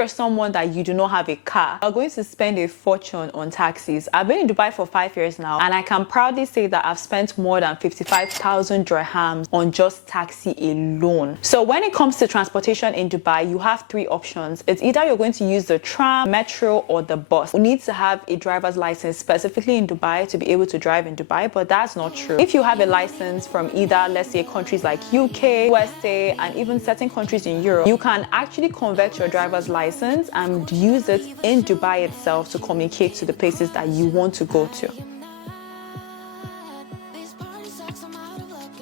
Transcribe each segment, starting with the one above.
you're someone that you do not have a car, you're going to spend a fortune on taxis. I've been in Dubai for 5 years now, and I can proudly say that I've spent more than 55,000 dirhams on just taxi alone. So when it comes to transportation in Dubai, you have 3 options. It's either you're going to use the tram, metro, or the bus. You need to have a driver's license specifically in Dubai to be able to drive in Dubai, but that's not true. If you have a license from either, let's say, countries like UK, USA, and even certain countries in Europe, you can actually convert your driver's license and use it in Dubai itself to communicate to the places that you want to go to.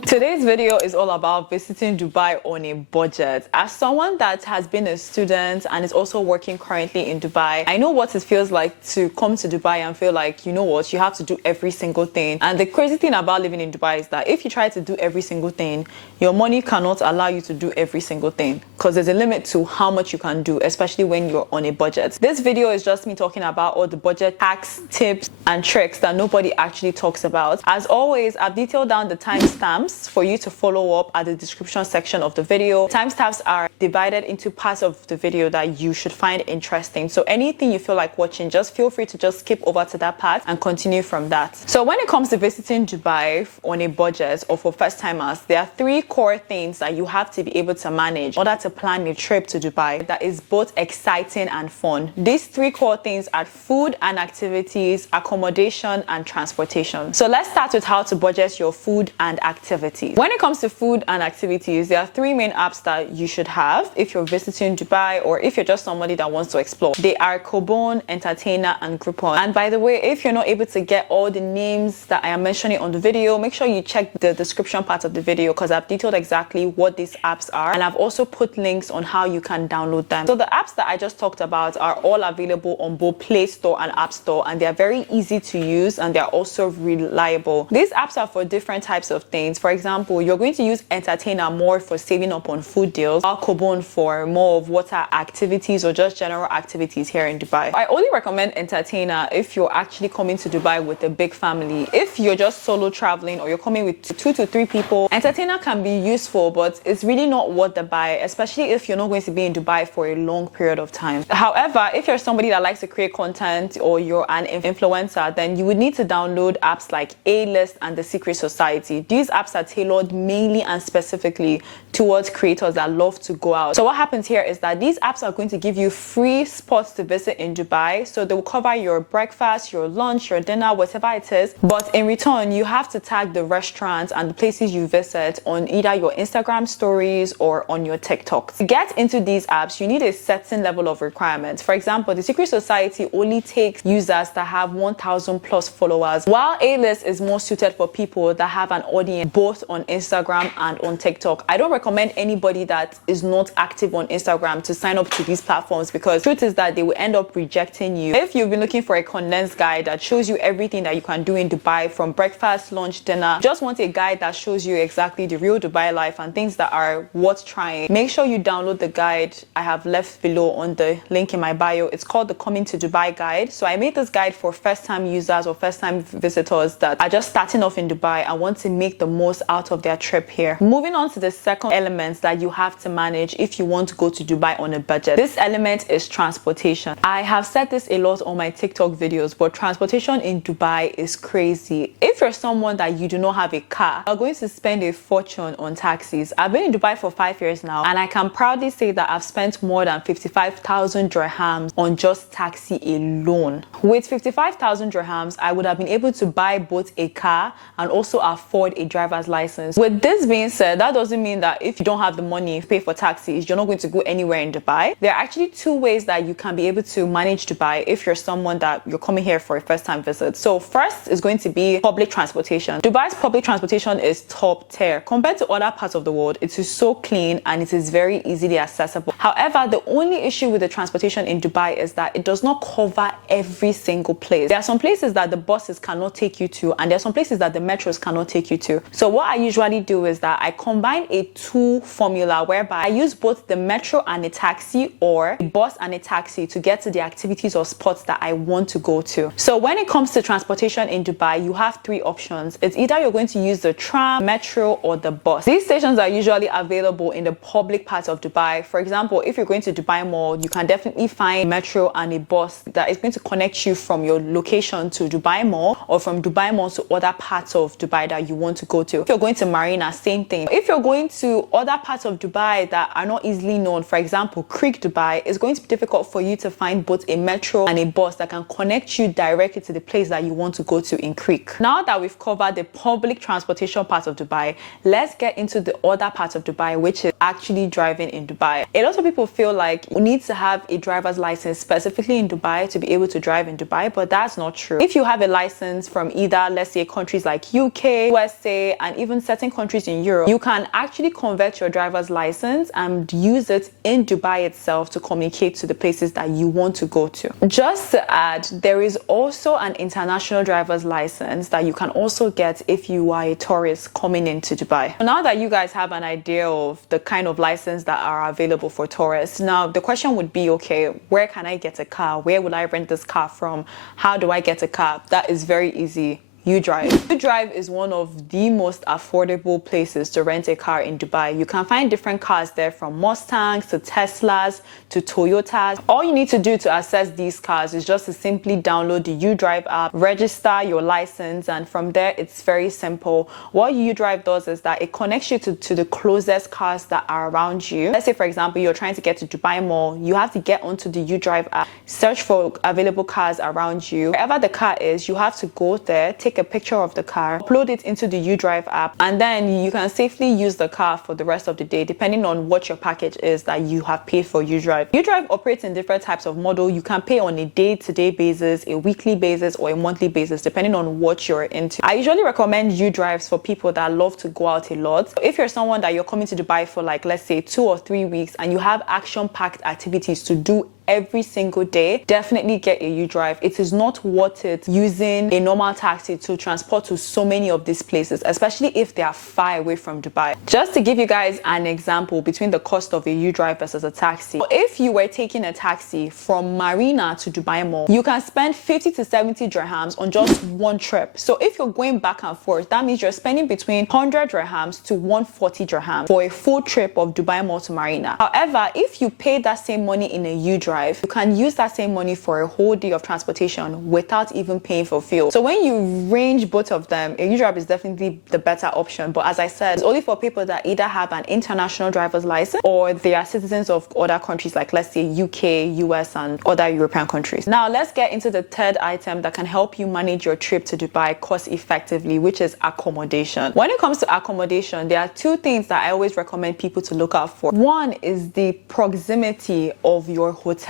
Today's video is all about visiting Dubai on a budget. As someone that has been a student and is also working currently in Dubai, I know what it feels like to come to Dubai and feel like, you know what, you have to do every single thing. And the crazy thing about living in Dubai is that if you try to do every single thing, your money cannot allow you to do every single thing, because there's a limit to how much you can do, especially when you're on a budget. This video is just me talking about all the budget hacks, tips, and tricks that nobody actually talks about. As always, I've detailed down the timestamps for you to follow up at the description section of the video. Timestamps are divided into parts of the video that you should find interesting. So anything you feel like watching, just feel free to just skip over to that part and continue from that. So when it comes to visiting Dubai on a budget or for first timers, there are 3 core things that you have to be able to manage in order to plan a trip to Dubai that is both exciting and fun. These 3 core things are food and activities, accommodation, and transportation. So let's start with how to budget your food and activities. When it comes to food and activities, there are 3 main apps that you should have if you're visiting Dubai or if you're just somebody that wants to explore. They are Kobon, Entertainer, and Groupon. And by the way, if you're not able to get all the names that I am mentioning on the video, make sure you check the description part of the video, because I've detailed exactly what these apps are, and I've also put links on how you can download them. So the apps that I just talked about are all available on both Play Store and App Store, and they're very easy to use and they're also reliable. These apps are for different types of things. For example, you're going to use Entertainer more for saving up on food deals, or Kobon for more of water activities or just general activities here in Dubai. I only recommend Entertainer if you're actually coming to Dubai with a big family. If you're just solo traveling or you're coming with 2 to 3 people, Entertainer can be useful, but it's really not worth the buy, especially if you're not going to be in Dubai for a long period of time. However, if you're somebody that likes to create content or you're an influencer, then you would need to download apps like A-List and The Secret Society. These apps are tailored mainly and specifically towards creators that love to go out. So what happens here is that these apps are going to give you free spots to visit in Dubai. So they will cover your breakfast, your lunch, your dinner, whatever it is. But in return, you have to tag the restaurants and the places you visit on either your Instagram stories or on your TikTok. To get into these apps, you need a certain level of requirements. For example, the Secret Society only takes users that have 1,000 plus followers, while A-List is more suited for people that have an audience both on Instagram and on TikTok. I don't recommend anybody that is not active on Instagram to sign up to these platforms, because the truth is that they will end up rejecting you. If you've been looking for a condensed guide that shows you everything that you can do in Dubai, from breakfast, lunch, dinner, just want a guide that shows you exactly the real Dubai life and things that are worth trying, make sure you download the guide I have left below on the link in my bio. It's called the Coming to Dubai Guide. So I made this guide for first-time users or first-time visitors that are just starting off in Dubai and want to make the most out of their trip here. Moving on to the second element that you have to manage if you want to go to Dubai on a budget. This element is transportation. I have said this a lot on my TikTok videos, but transportation in Dubai is crazy. If you're someone that you do not have a car, you're going to spend a fortune on taxis. I've been in Dubai for 5 years now, and I can proudly say that I've spent more than 55,000 dirhams on just taxi alone. With 55,000 dirhams, I would have been able to buy both a car and also afford a driver's license. With this being said, that doesn't mean that if you don't have the money to pay for taxis, you're not going to go anywhere in Dubai. There are actually 2 ways that you can be able to manage Dubai if you're someone that you're coming here for a first-time visit. So first is going to be public transportation. Dubai's public transportation is top tier. Compared to other parts of the world, it is so clean and it is very easily accessible. However, the only issue with the transportation in Dubai is that it does not cover every single place. There are some places that the buses cannot take you to, and there are some places that the metros cannot take you to. So what I usually do is that I combine a two formula whereby I use both the metro and a taxi or a bus and a taxi to get to the activities or spots that I want to go to. So when it comes to transportation in Dubai, you have three options. It's either you're going to use the tram, metro, or the bus. These stations are usually available in the public parts of Dubai. For example, if you're going to Dubai Mall, you can definitely find a metro and a bus that is going to connect you from your location to Dubai Mall or from Dubai Mall to other parts of Dubai that you want to go to. If you're going to Marina, same thing. If you're going to other parts of Dubai that are not easily known, for example, Creek Dubai, it's going to be difficult for you to find both a metro and a bus that can connect you directly to the place that you want to go to in Creek. Now that we've covered the public transportation part of Dubai, let's get into the other part of Dubai, which is actually driving in Dubai. A lot of people feel like you need to have a driver's license specifically in Dubai to be able to drive in Dubai, but that's not true. If you have a license from either, let's say, countries like UK, USA, and even certain countries in Europe, you can actually convert your driver's license and use it in Dubai itself to communicate to the places that you want to go to. Just to add, there is also an international driver's license that you can also get if you are a tourist coming into Dubai. Now that you guys have an idea of the kind of license that are available for tourists, now the question would be, okay, where can I get a car? Where will I rent this car from? How do I get a car? That is very easy. UDrive. UDrive is one of the most affordable places to rent a car in Dubai. You can find different cars there, from Mustangs to Teslas to Toyotas. All you need to do to access these cars is just to simply download the UDrive app, register your license, and from there it's very simple. What UDrive does is that it connects you to the closest cars that are around you. Let's say, for example, you're trying to get to Dubai Mall. You have to get onto the UDrive app, search for available cars around you. Wherever the car is, you have to go there, take a picture of the car, upload it into the UDrive app, and then you can safely use the car for the rest of the day, depending on what your package is that you have paid for UDrive. UDrive operates in different types of model. You can pay on a day-to-day basis, a weekly basis, or a monthly basis, depending on what you're into. I usually recommend UDrives for people that love to go out a lot. If you're someone that you're coming to Dubai for, like, let's say 2 or 3 weeks, and you have action-packed activities to do every single day, definitely get a UDrive. It is not worth it using a normal taxi to transport to so many of these places, especially if they are far away from Dubai. Just to give you guys an example between the cost of a UDrive versus a taxi. If you were taking a taxi from Marina to Dubai Mall, you can spend 50 to 70 dirhams on just one trip. So if you're going back and forth, that means you're spending between 100 dirhams to 140 dirhams for a full trip of Dubai Mall to Marina. However, if you pay that same money in a UDrive, you can use that same money for a whole day of transportation without even paying for fuel. So when you range both of them, a UDrive is definitely the better option. But as I said, it's only for people that either have an international driver's license or they are citizens of other countries, like, let's say, UK, US, and other European countries. Now let's get into the third item that can help you manage your trip to Dubai cost effectively, which is accommodation. When it comes to accommodation, there are two things that I always recommend people to look out for. One is the proximity of your hotel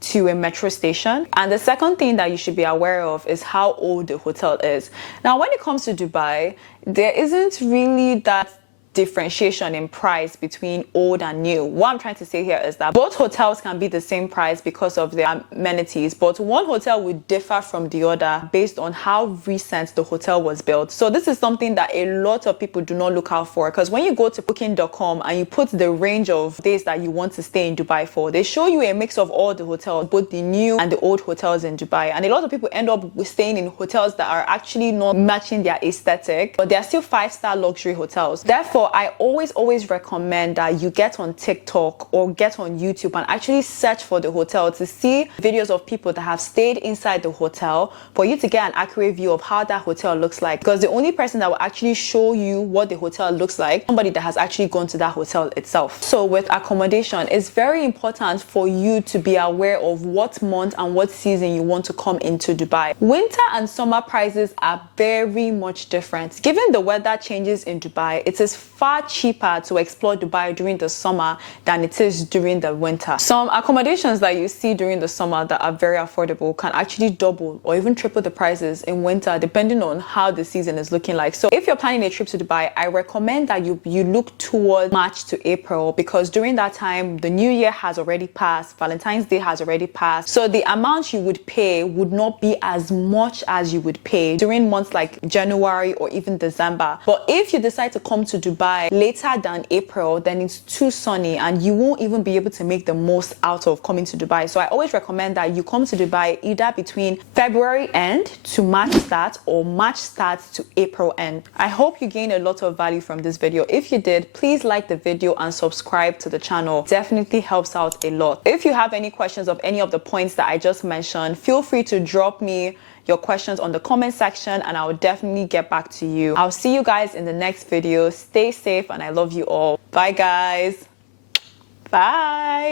to a metro station, and the second thing that you should be aware of is how old the hotel is. Now, when it comes to Dubai, there isn't really that differentiation in price between old and new. What I'm trying to say here is that both hotels can be the same price because of their amenities, but one hotel will differ from the other based on how recent the hotel was built. So this is something that a lot of people do not look out for, because when you go to booking.com and you put the range of days that you want to stay in Dubai for, they show you a mix of all the hotels, both the new and the old hotels in Dubai. And a lot of people end up staying in hotels that are actually not matching their aesthetic, but they're still 5-star luxury hotels. Therefore, I always recommend that you get on TikTok or get on YouTube and actually search for the hotel to see videos of people that have stayed inside the hotel, for you to get an accurate view of how that hotel looks like. Because the only person that will actually show you what the hotel looks like, somebody that has actually gone to that hotel itself. So with accommodation, it's very important for you to be aware of what month and what season you want to come into Dubai. Winter and summer prices are very much different. Given the weather changes in Dubai, it is far cheaper to explore Dubai during the summer than it is during the winter. Some accommodations that you see during the summer that are very affordable can actually double or even triple the prices in winter depending on how the season is looking like. So if you're planning a trip to Dubai, I recommend that you look towards March to April, because during that time the new year has already passed, Valentine's Day has already passed, so the amount you would pay would not be as much as you would pay during months like January or even December. But if you decide to come to Dubai later than April, then it's too sunny and you won't even be able to make the most out of coming to Dubai. So I always recommend that you come to Dubai either between February end to March start or March start to April end. I hope you gained a lot of value from this video. If you did, please like the video and subscribe to the channel. Definitely helps out a lot. If you have any questions of any of the points that I just mentioned, feel free to drop me your questions on the comment section and I will definitely get back to you. I'll see you guys in the next video. Stay safe and I love you all. Bye guys. Bye.